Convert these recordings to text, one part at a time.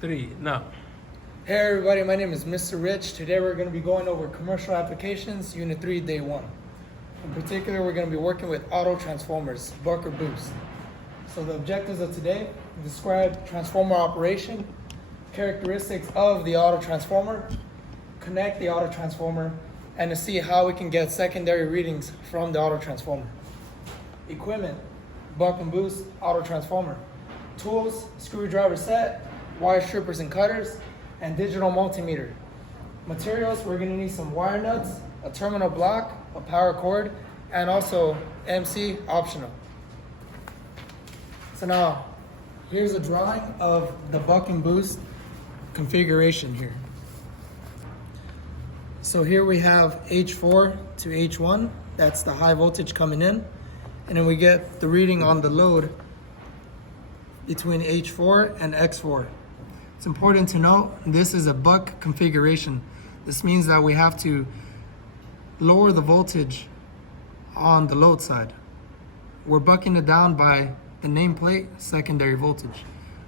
3, now. Hey everybody, my name is Mr. Rich. Today we're going to be going over commercial applications, Unit 3, Day 1. In particular, we're going to be working with auto transformers, buck or boost. So the objectives of today, describe transformer operation, characteristics of the auto transformer, connect the auto transformer, and to see how we can get secondary readings from the auto transformer. Equipment, buck and boost auto transformer. Tools, screwdriver set, wire strippers and cutters, and digital multimeter. Materials, we're going to need some wire nuts, a terminal block, a power cord, and also MC optional. So now, here's a drawing of the buck and boost configuration here. So here we have H4 to H1, that's the high voltage coming in, and then we get the reading on the load between H4 and X4. It's important to note this is a buck configuration. This means that we have to lower the voltage on the load side. We're bucking it down by the nameplate secondary voltage.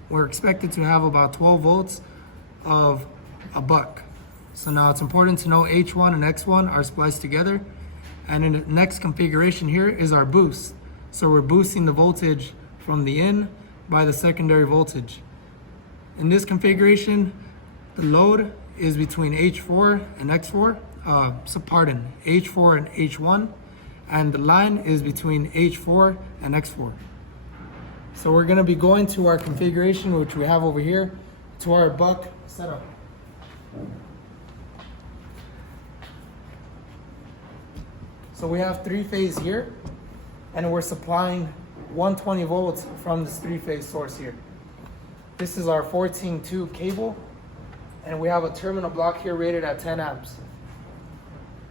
We're expected to have about 12 volts of a buck. So now it's important to know H1 and X1 are spliced together. And in the next configuration here is our boost. So we're boosting the voltage from the in by the secondary voltage. In this configuration, the load is between H4 and X4, H4 and H1, and the line is between H4 and X4. So we're gonna be going to our configuration, which we have over here, to our buck setup. So we have 3-phase here, and we're supplying 120 volts from this 3-phase source here. This is our 14-tube cable, and we have a terminal block here rated at 10 amps.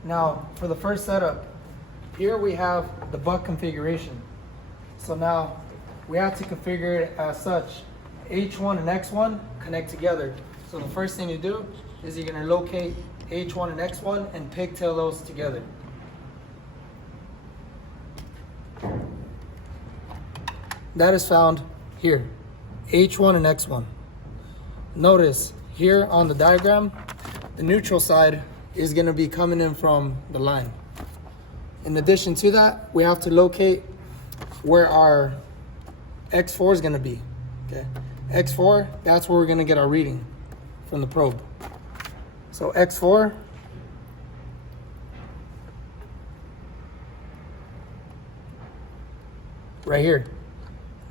Now, for the first setup, here we have the buck configuration. So now, we have to configure it as such. H1 and X1 connect together. So the first thing you do is you're gonna locate H1 and X1 and pigtail those together. That is found here. H1 and X1. Notice here on the diagram, the neutral side is going to be coming in from the line. In addition to that, we have to locate where our X4 is going to be. Okay, X4, that's where we're going to get our reading from the probe. So X4, right here.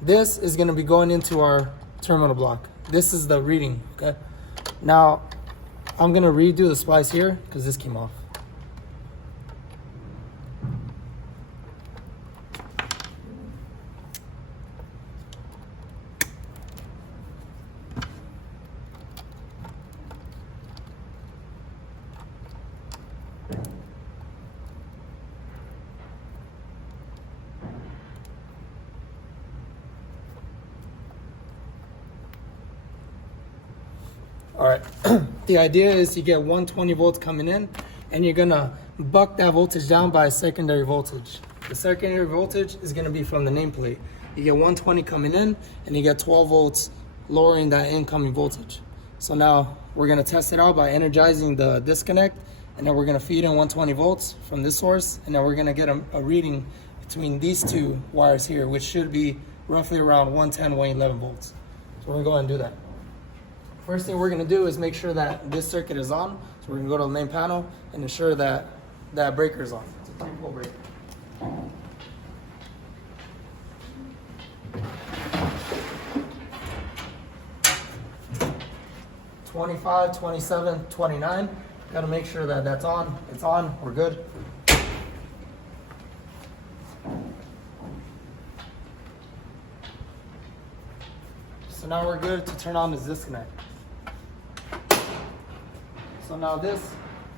This is going to be going into our terminal block. This is the reading, okay? Now, I'm going to redo the splice here because this came off. All right, the idea is you get 120 volts coming in, and you're gonna buck that voltage down by a secondary voltage. The secondary voltage is gonna be from the nameplate. You get 120 coming in, and you get 12 volts lowering that incoming voltage. So now we're gonna test it out by energizing the disconnect, and then we're gonna feed in 120 volts from this source, and then we're gonna get a reading between these two wires here, which should be roughly around 110, 111 volts. So we're gonna go ahead and do that. First thing we're going to do is make sure that this circuit is on. So we're going to go to the main panel and ensure that that breaker is on. It's a 3-pole breaker. (25, 27, 29). Got to make sure that that's on. It's on. We're good. So now we're good to turn on this disconnect. So now this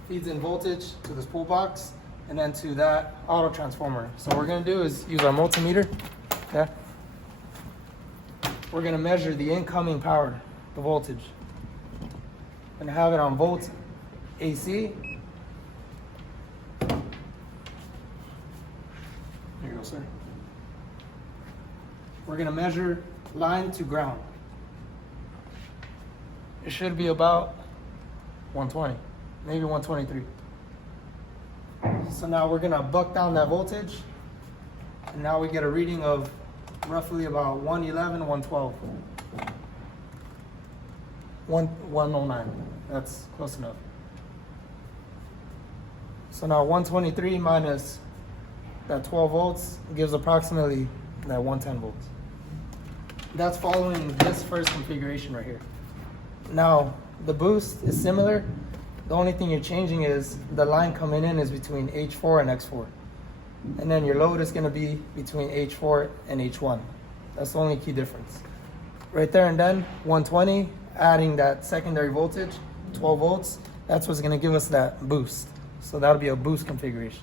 feeds in voltage to this pull box and then to that auto transformer. So what we're gonna do is use our multimeter, okay? We're gonna measure the incoming power, the voltage. I'm gonna have it on volts AC. There you go, sir. We're gonna measure line to ground. it should be about 120, maybe 123. So now we're gonna buck down that voltage, and now we get a reading of roughly about 111, 112. 109, that's close enough. So now 123 minus that 12 volts gives approximately that 110 volts. That's following this first configuration right here. Now, the boost is similar. The only thing you're changing is the line coming in is between H4 and X4. And then your load is gonna be between H4 and H1. That's the only key difference. Right there and then, 120, adding that secondary voltage, 12 volts, that's what's gonna give us that boost. So that'll be a boost configuration.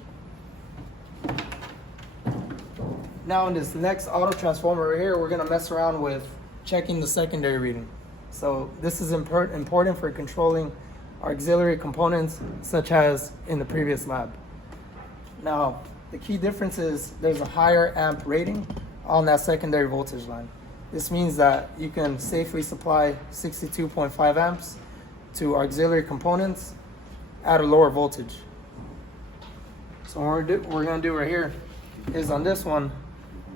Now in this next auto transformer right here, we're gonna mess around with checking the secondary reading. So this is important for controlling auxiliary components, such as in the previous lab. Now, the key difference is there's a higher amp rating on that secondary voltage line. This means that you can safely supply 62.5 amps to auxiliary components at a lower voltage. So what we're gonna do right here is on this one,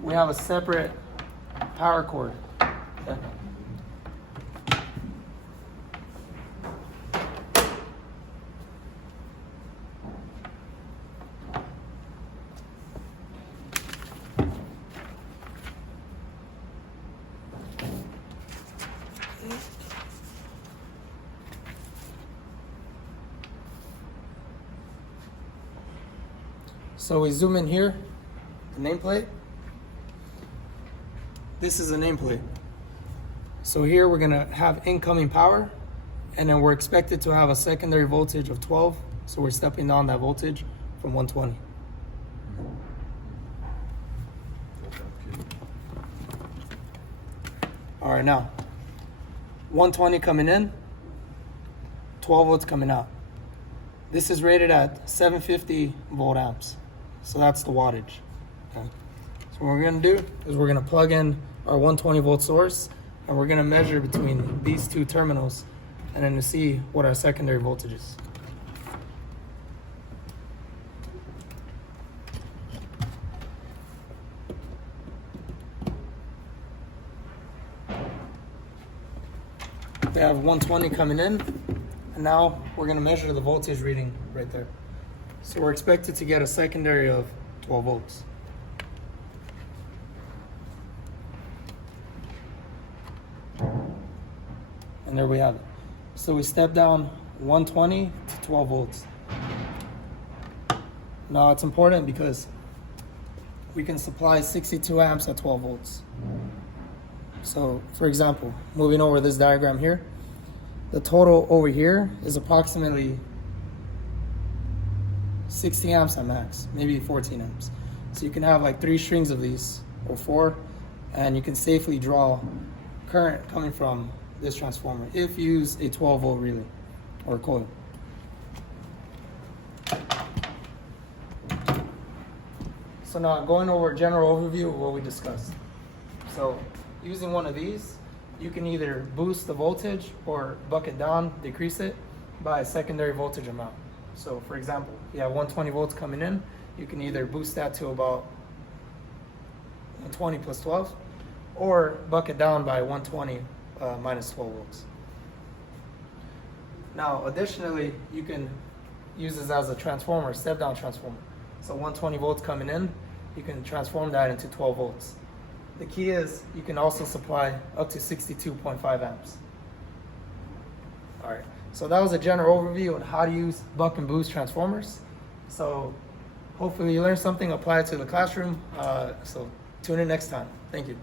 we have a separate power cord. Okay. So we zoom in here, the nameplate. This is a nameplate. So here we're gonna have incoming power, and then we're expected to have a secondary voltage of 12. So we're stepping down that voltage from 120. All right, now 120 coming in, 12 volts coming out. This is rated at 750 volt amps. So that's the wattage. Okay. So what we're gonna do is we're gonna plug in our 120 volt source, and we're gonna measure between these two terminals, and then to see what our secondary voltage is. We have 120 coming in, and now we're gonna measure the voltage reading right there. So we're expected to get a secondary of 12 volts. And there we have it. So we step down 120 to 12 volts. Now it's important because we can supply 62 amps at 12 volts. So for example, moving over this diagram here, the total over here is approximately 60 amps at max, maybe 14 amps. So you can have like 3 strings of these, or 4, and you can safely draw current coming from this transformer if you use a 12 volt relay or coil. So now going over a general overview of what we discussed. So using one of these, you can either boost the voltage or buck it down, decrease it by a secondary voltage amount. So for example, you have 120 volts coming in, you can either boost that to about 120 plus 12, or buck it down by 120 minus 12 volts. Now additionally, you can use this as a transformer, step down transformer. So 120 volts coming in, you can transform that into 12 volts. The key is you can also supply up to 62.5 amps. All right, so that was a general overview on how to use buck and boost transformers. So hopefully you learned something, apply it to the classroom. So tune in next time. Thank you.